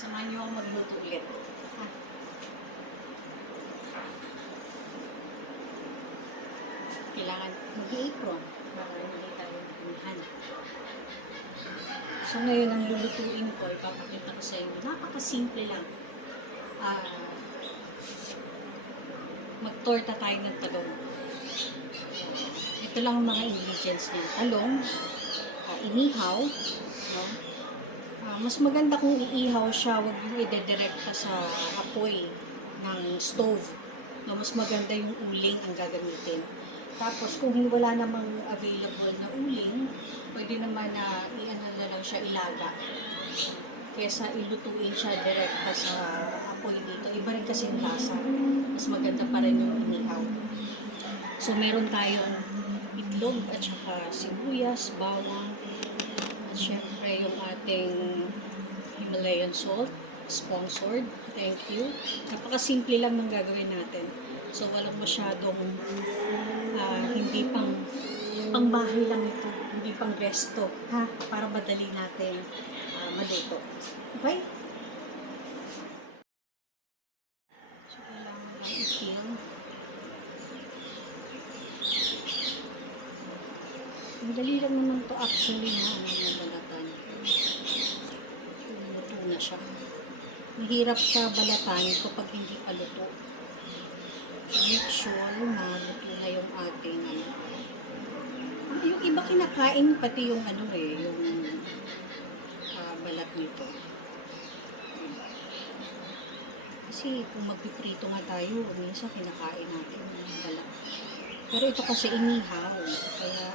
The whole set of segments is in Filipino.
Samahan niyo ako magluto ulit. Ha? Kailangan mag-apron para hindi tayo maguluhan. So ngayon ang lulutuin ko, ipapakita ko sa inyo. Napakasimple lang. Magtorta tayo ng talong. Ito lang ang mga ingredients niya. Talong, inihaw, no? Mas maganda kung iihaw siya, huwag mo idedirekta sa apoy ng stove. No, mas maganda yung uling ang gagamitin. Tapos kung wala namang available na uling, pwede naman na i-ano na lang siya, ilaga. Kesa ilutuin siya direkta sa apoy dito. Iba rin kasi yung lasa. Mas maganda pa rin yung inihaw. So meron tayong itlog at saka sibuyas, bawang, at syempre yung ating Himalayan salt, sponsored. Thank you. Napakasimple lang ng gagawin natin. So walang masyadong hindi pang bahay lang ito. Hindi pang resto. Ha? Para madali natin maluto. Okay? So kailangan lang i-peel. Madali lang naman to actually na balatan. Luto na siya. Mahirap siya balatan kapag hindi pa luto. Make sure na luto na yung ating yung iba kinakain pati yung yung balat nito. Kasi kung magpiprito nga tayo, minsan kinakain natin yung balat. Pero ito kasi inihaw, kaya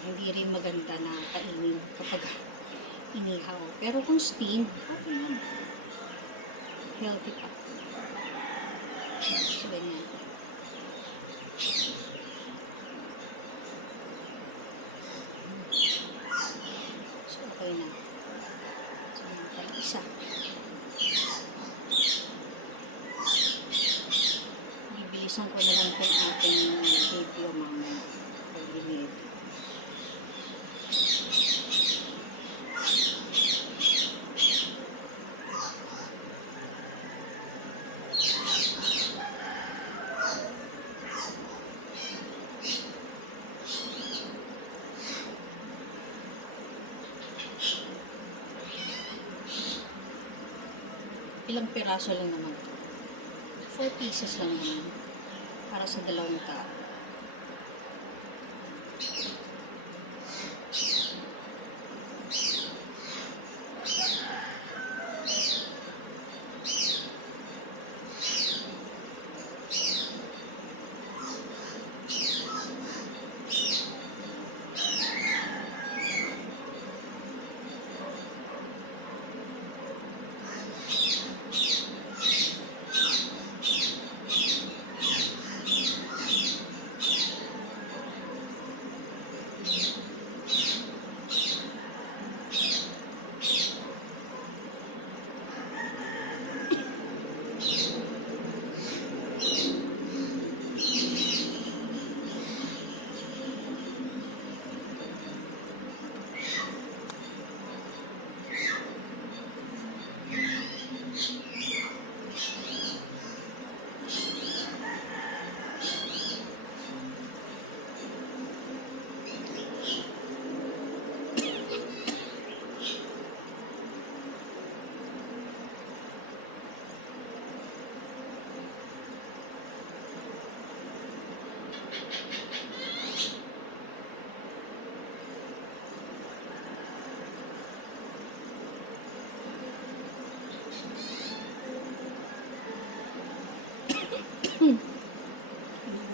hindi rin maganda na kainin kapag inihaw. Pero kung steam, okay lang. Healthy pa. So, ganyan. So, okay na. So, naman isa. Bibilisan ko na lang itong ating video mamaya. Pag-init. Ilang piraso lang naman ito. 4 pieces lang naman. Para sa 2 tao.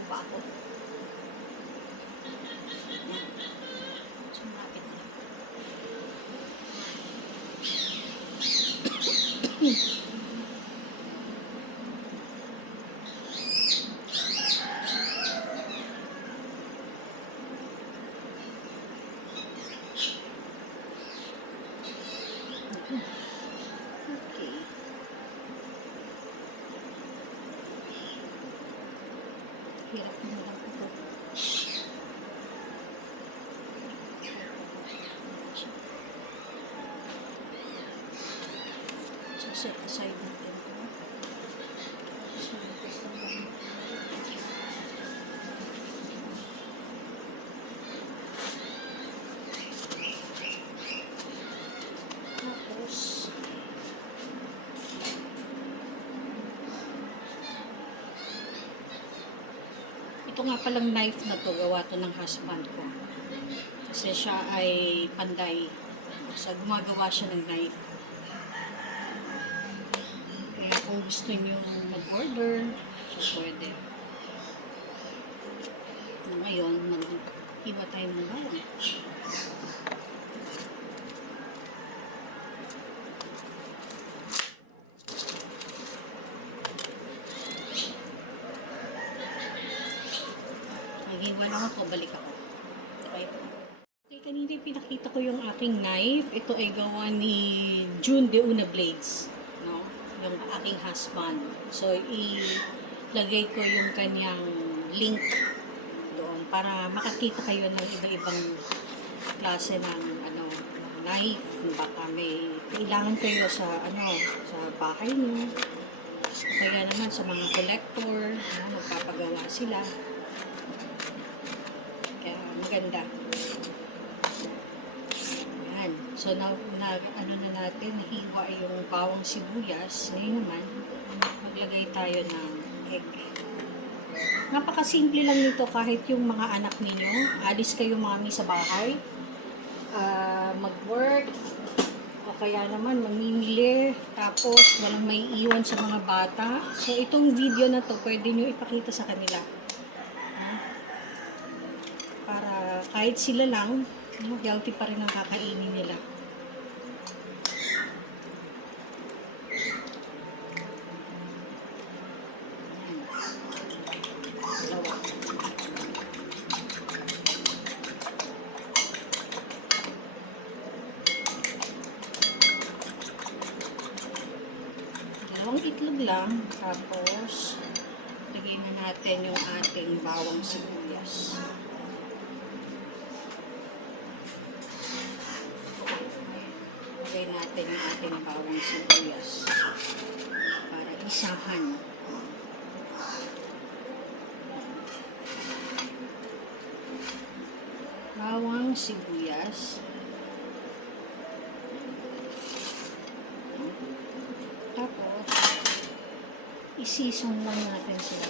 Pa ako. Sumapit na. Hirap na lang ito. set aside natin ito. So, tapos, ito nga palang knife na to, gawa to ng husband ko. Kasi siya ay panday. So, gumagawa siya ng knife. Kaya kung gusto nyo mag-order, so pwede. Ngayon, mag-iba tayo ng bawang. Mag-iwan ako, balik ako. Okay po. Okay, kanina pinakita ko yung aking knife. Ito ay gawa ni June de Una Blades. No? Yung aking husband. So, ilagay ko yung kanyang link doon para makakita kayo ng iba-ibang klase ng knife. Baka may kailangan kayo sa sa bahay niyo. Kaya naman sa mga collector, magpapagawa sila. Kaya maganda. Yan. So, na natin, nahiwa yung bawang sibuyas. Ngayon naman, maglagay tayo ng egg. Napakasimple lang nito kahit yung mga anak ninyo. Alis kayo mami sa bahay. Mag-work. O kaya naman, mamimili. Tapos, walang may iwan sa mga bata. So, itong video na to, pwede nyo ipakita sa kanila. Para kahit sila lang, healthy pa rin ang kakainin nila. Dalawang itlog lang. Tapos, lagyan na natin yung ating bawang sibuyas. Lagay natin yung ating bawang sibuyas para isahan. Bawang sibuyas. Tapos, isisong lang natin sila.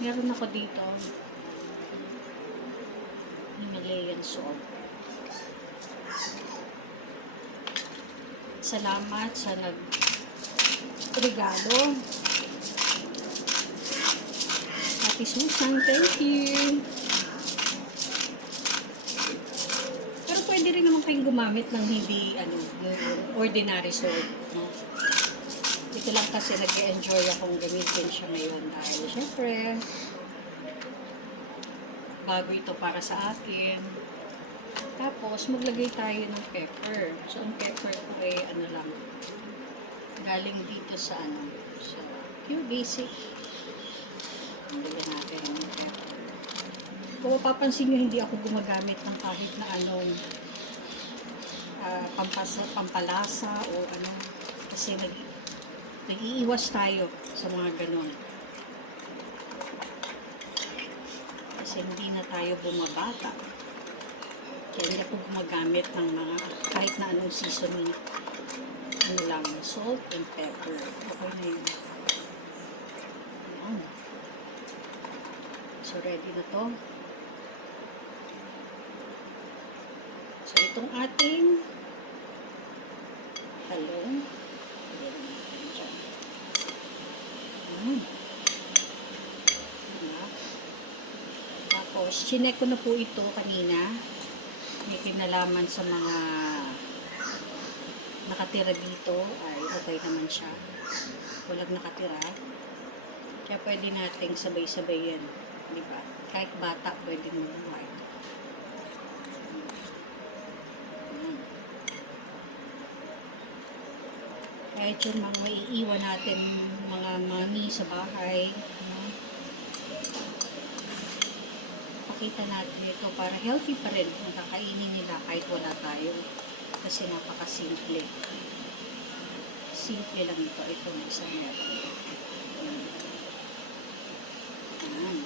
Meron ako dito Himalayan salt. Salamat sa nag-regalo. Happy Susan, thank you. Pero pwede rin naman kayong gumamit ng hindi ordinary salt, no? Ito lang kasi nag-enjoy akong gamitin siya ngayon dahil syempre bago ito para sa akin. Tapos, maglagay tayo ng pepper. So, ang pepper ko ay lang, galing dito sa sa pure basic. Lagyan natin ng pepper. Kung mapapansin nyo, hindi ako gumagamit ng kahit na pampalasa o kasi nag-iiwas tayo sa mga ganon. Kasi hindi na tayo bumabata. Kaya hindi ako gumagamit ng mga kahit na anong seasoning. Lang, salt and pepper. Okay na yun. Ayan. So, ready na to. So, itong ating talong. Ayan natin dyan. Tapos, chinek ko na po ito kanina. May kinalaman sa mga nakatira dito ay okay naman siya. Walang nakatira. Kaya pwede nating sabay-sabay yan. Diba? Kahit bata pwede mo buhay. Kahit yung mga maiiwan natin mga mami sa bahay. Pakita natin ito para healthy pa rin kung kakainin nila kahit wala tayo kasi napakasimple. Simple lang ito. Ito na isang meron. Ayan.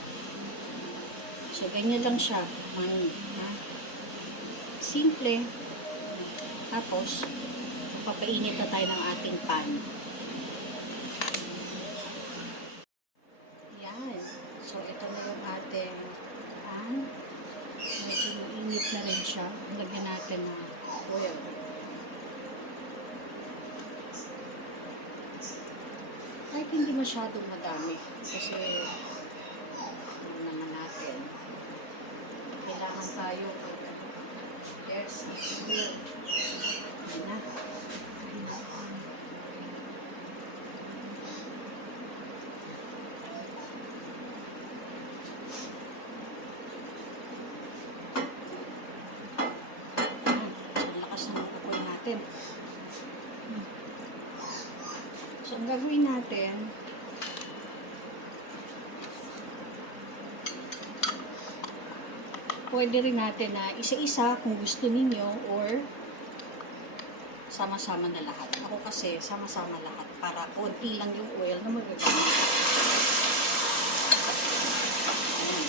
So, ganyan lang siya. Mami. Ha? Simple. Tapos, papainit na tayo ng ating pan. Yan. So, ito na yung ating pan. Medyo mainit na rin siya. Lagyan natin ng oil. Kahit hindi masyadong madami. Kasi, ano naman natin. Kailangan tayo. Yes, good. Ayan na. Natin. So, ang gagawin natin, pwede rin natin na isa-isa kung gusto ninyo or sama-sama na lahat. Ako kasi, sama-sama lahat para konti lang yung oil na magagamit. Ayan.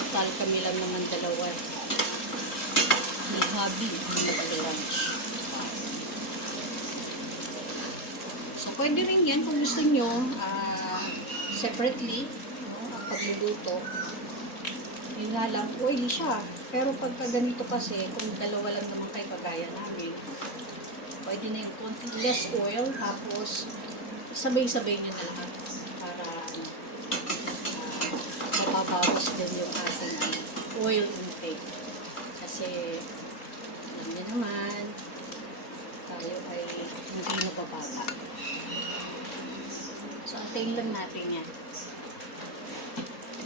Total kami lang naman dalawa. Ni hubby ang mag-lunch. So, pwede rin yan kung gusto nyo separately, no, ang pagluluto. Yun nga lang, oily siya. Pero pagka ganito kasi, kung dalawa lang naman kayo kagaya namin, pwede na yung konti less oil, tapos sabay-sabay nyo na lahat para mababawas din yung ating oil intake. Kasi alam niyo naman, tayo ay hindi mabababa. So, antayin lang natin yan.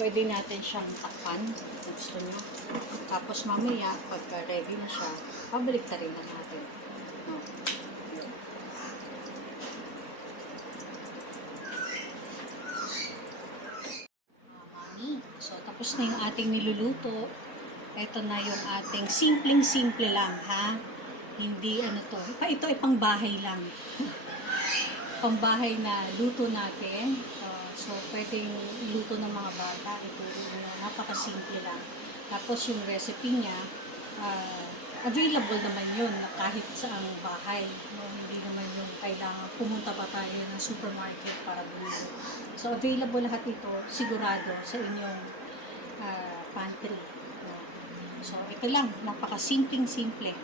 Pwede natin siyang takpan kung gusto nyo. Tapos mamaya, pagka ready na siya, pabalik na rin na natin. No. Honey. So, tapos na yung ating niluluto. Ito na yung ating simpleng-simple lang, ha? Hindi ano to. Ito ay pangbahay lang. Pangbahay na luto natin. So, pwedeng luto ng mga bata. Ito yung napakasimple lang. Tapos yung recipe niya, available naman yun kahit saang bahay. No? Hindi naman yung kailangan pumunta pa tayo ng supermarket para bumili. So, available lahat ito, sigurado, sa inyong pantry. So, ito lang, napakasimpleng-simple.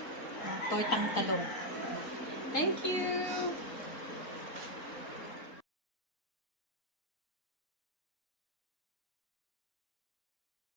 Tortang talong. Thank you!